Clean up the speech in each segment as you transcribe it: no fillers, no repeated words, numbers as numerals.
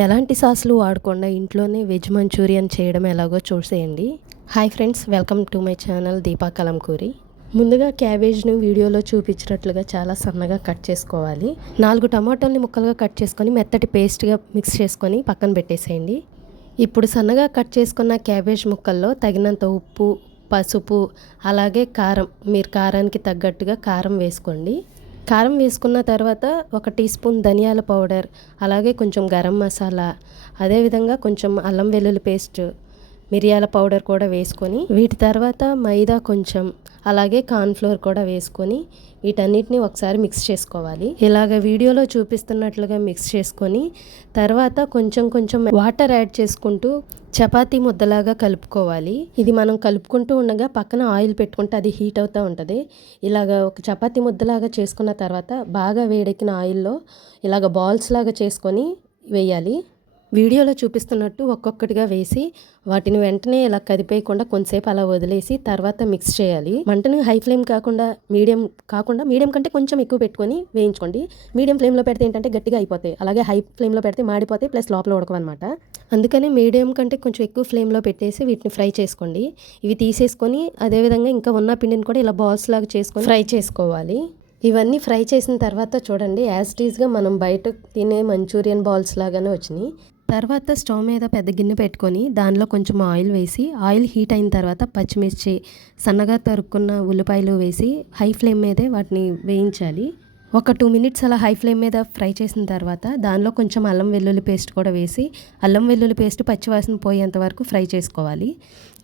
ఎలాంటి సాసులు వాడకుండా ఇంట్లోనే వెజ్ మంచూరియన్ చేయడం ఎలాగో చూసేయండి. Hi friends, welcome to my channel Deepa Kalamkuri. ముందుగా క్యాబేజ్ను వీడియోలో చూపించినట్లుగా చాలా సన్నగా కట్ చేసుకోవాలి. 4 టమాటాలని ముక్కలుగా కట్ చేసుకొని మెత్తటి పేస్ట్గా మిక్స్ చేసుకొని పక్కన పెట్టేసేయండి. ఇప్పుడు సన్నగా కట్ చేసుకున్న క్యాబేజ్ ముక్కల్లో తగినంత ఉప్పు, పసుపు, అలాగే కారం, మీరు కారానికి తగ్గట్టుగా కారం వేసుకోండి. కారం వేసుకున్న తర్వాత 1 టీ స్పూన్ ధనియాల పౌడర్, అలాగే కొంచెం గరం మసాలా, అదేవిధంగా కొంచెం అల్లం వెల్లుల్లి పేస్ట్, మిరియాల పౌడర్ కూడా వేసుకొని వీటి తర్వాత మైదా కొంచెం, అలాగే కార్న్ఫ్లోర్ కూడా వేసుకొని వీటన్నిటిని ఒకసారి మిక్స్ చేసుకోవాలి. ఇలాగ వీడియోలో చూపిస్తున్నట్లుగా మిక్స్ చేసుకొని తర్వాత కొంచెం కొంచెం వాటర్ యాడ్ చేసుకుంటూ చపాతీ ముద్దలాగా కలుపుకోవాలి. ఇది మనం కలుపుకుంటూ ఉండగా పక్కన ఆయిల్ పెట్టుకుంటే అది హీట్ అవుతూ ఉంటుంది. ఇలాగ ఒక చపాతీ ముద్దలాగా చేసుకున్న తర్వాత బాగా వేడెక్కిన ఆయిల్లో ఇలాగ బాల్స్ లాగా చేసుకొని వేయాలి. వీడియోలో చూపిస్తున్నట్టు ఒక్కొక్కటిగా వేసి వాటిని వెంటనే ఇలా కదిపేయకుండా కొంతసేపు అలా వదిలేసి తర్వాత మిక్స్ చేయాలి. మంటను హై ఫ్లేమ్ కాకుండా మీడియం కంటే కొంచెం ఎక్కువ పెట్టుకొని వేయించుకోండి. మీడియం ఫ్లేమ్లో పెడితే ఏంటంటే గట్టిగా అయిపోతాయి, అలాగే హై ఫ్లేమ్లో పెడితే మాడిపోతాయి, ప్లస్ లోపల ఉడకవన్నమాట. అందుకని మీడియం కంటే కొంచెం ఎక్కువ ఫ్లేమ్లో పెట్టేసి వీటిని ఫ్రై చేసుకోండి. ఇవి తీసేసుకొని అదేవిధంగా ఇంకా ఉన్న పిండిని కూడా ఇలా బాల్స్ లాగా చేసుకొని ఫ్రై చేసుకోవాలి. ఇవన్నీ ఫ్రై చేసిన తర్వాత చూడండి, యాజ్ ఇట్ ఈస్గా మనం బయట తినే మంచూరియన్ బాల్స్ లాగానే వచ్చినాయి. తర్వాత స్టవ్ మీద పెద్ద గిన్నె పెట్టుకొని దానిలో కొంచెం ఆయిల్ వేసి, ఆయిల్ హీట్ అయిన తర్వాత పచ్చిమిర్చి, సన్నగా తరుక్కున్న ఉల్లిపాయలు వేసి హై ఫ్లేమ్ మీదే వాటిని వేయించాలి. ఒక 2 మినిట్స్ అలా హై ఫ్లేమ్ మీద ఫ్రై చేసిన తర్వాత దానిలో కొంచెం అల్లం వెల్లుల్లి పేస్ట్ కూడా వేసి అల్లం వెల్లుల్లి పేస్ట్ పచ్చివాసన పోయేంత వరకు ఫ్రై చేసుకోవాలి.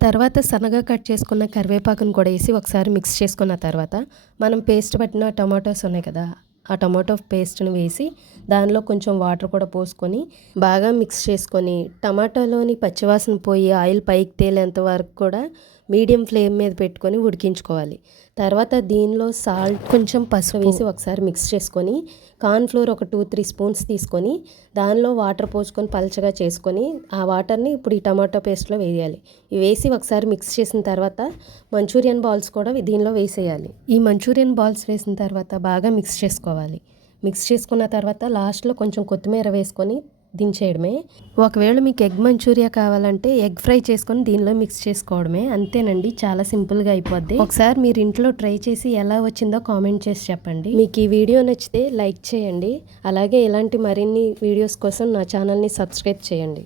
తర్వాత సన్నగా కట్ చేసుకున్న కరివేపాకును కూడా వేసి ఒకసారి మిక్స్ చేసుకున్న తర్వాత మనం పేస్ట్ పట్టిన టమాటోస్ ఉన్నాయి కదా, ఆ టమాటో పేస్ట్ని వేసి దానిలో కొంచెం వాటర్ కూడా పోసుకొని బాగా మిక్స్ చేసుకొని టమాటోలోని పచ్చివాసన పోయి ఆయిల్ పైకి తేలేంత వరకు కూడా మీడియం ఫ్లేమ్ మీద పెట్టుకొని ఉడికించుకోవాలి. తర్వాత దీనిలో సాల్ట్, కొంచెం పసుపు వేసి ఒకసారి మిక్స్ చేసుకొని కార్న్ఫ్లోర్ ఒక 2-3 స్పూన్స్ తీసుకొని దానిలో వాటర్ పోసుకొని పలచగా చేసుకొని ఆ వాటర్ని ఇప్పుడు ఈ టమాటో పేస్ట్లో వేయాలి. ఇవి వేసి ఒకసారి మిక్స్ చేసిన తర్వాత మంచూరియన్ బాల్స్ కూడా దీనిలో వేసేయాలి. ఈ మంచూరియన్ బాల్స్ వేసిన తర్వాత బాగా మిక్స్ చేసుకోవాలి. మిక్స్ చేసుకున్న తర్వాత లాస్ట్లో కొంచెం కొత్తిమీర వేసుకొని దించేయడమే. ఒకవేళ మీకు ఎగ్ మంచూరియా కావాలంటే ఎగ్ ఫ్రై చేసుకొని దీనిలో మిక్స్ చేసుకోవడమే. అంతేనండి, చాలా సింపుల్గా అయిపోద్ది. ఒకసారి మీరు ఇంట్లో ట్రై చేసి ఎలా వచ్చిందో కామెంట్ చేసి చెప్పండి. మీకు ఈ వీడియో నచ్చితే లైక్ చేయండి, అలాగే ఇలాంటి మరిన్ని వీడియోస్ కోసం నా ఛానల్ని సబ్స్క్రైబ్ చేయండి.